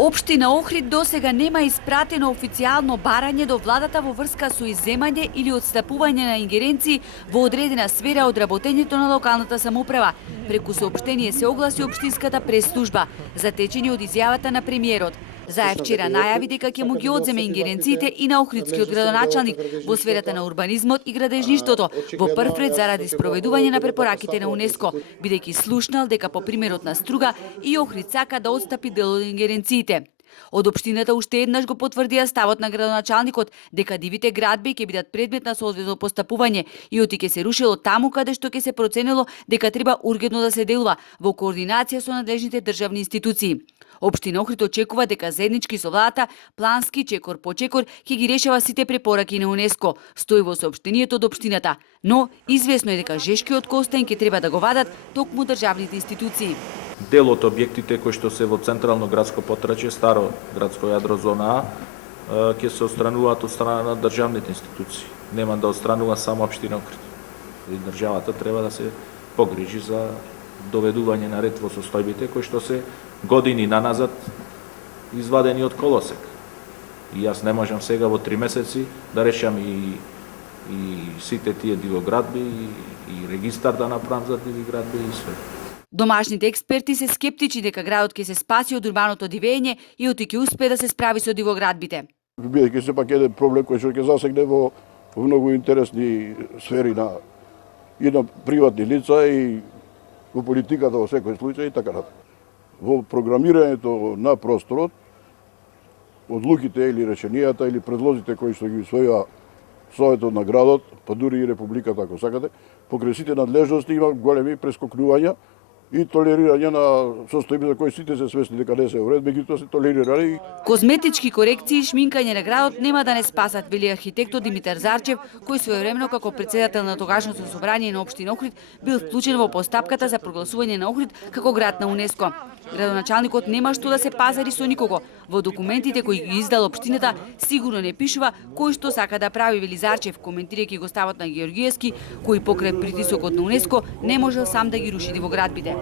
Општина Охрид досега нема испратено официјално барање до владата во врска со изземање или отстапување на ингеренции во одредена сфера од работењето на локалната самоуправа. Преку соопштение се огласи општинската пресслужба, затечени од изјавата на премиерот. Заев вчера најави дека ќе му ги одземе ингеренциите и на охридскиот градоначалник во сферата на урбанизмот и градежништвото, во прв ред заради спроведување на препораките на УНЕСКО, бидејќи слушнал дека по примерот на Струга и Охрид сака да отстапи дел од ингеренциите. Од општината уште еднаш го потврдија ставот на градоначалникот дека дивите градби ќе бидат предмет на соодветно постапување и оти ќе се рушило таму каде што ќе се проценило дека треба ургентно да се делува во координација со надлежните државни институции. Општина Охрид очекува дека заеднички со владата, плански, чекор по чекор, ќе ги решава сите препораки на УНЕСКО, стои во соопштението од општината. Но известно е дека жешкиот костен ќе треба да го вадат токму државните институции. Дел од објектите кои што се во централно градско потрачје, старо градско јадро зона А, ќе се отстрануваат од страна на државните институции. Нема да отстранува само општина Охрид. И државата треба да се погрижи за доведување на ред во состојбите кои што се години наназад извадени од колосек. И јас не можам сега во 3 месеци да решам и сите тие дивоградби и регистар да направам за диви градби и све. Домашните експерти се скептични дека градот ќе се спаси од урбаното дивење и оти ќе успее да се справи со дивоградбите. Бидејќи сепак еден проблем кој што ќе засегне во многу интересни сфери и на приватни лица и во политиката во секој случај и така натаму. Во програмирањето на просторот, одлуките или решенијата или предлозите кои што ги усвојува Советот на градот, па дури и Републиката ако сакате, покрај сите надлежности има големи прескокнувања и толерирање на состојби за кои сите се свесни дека не се уред, меѓутоа се толерирани. Козметички корекции и шминкање на градот нема да не спасат, вели архитектот Димитар Зарчев, кој своевремено како претседател на тогашното собрание на општина Охрид бил вклучен во постапката за прогласување на Охрид како град на УНЕСКО. Градоначалникот нема што да се пазари со никого. Во документите кои ги издала општината сигурно не пишува кој што сака да прави, вели Зарчев, коментирајќи го ставот на Георгиевски, кој покрај притисокот на УНЕСКО не можел сам да ги руши дивоградбите.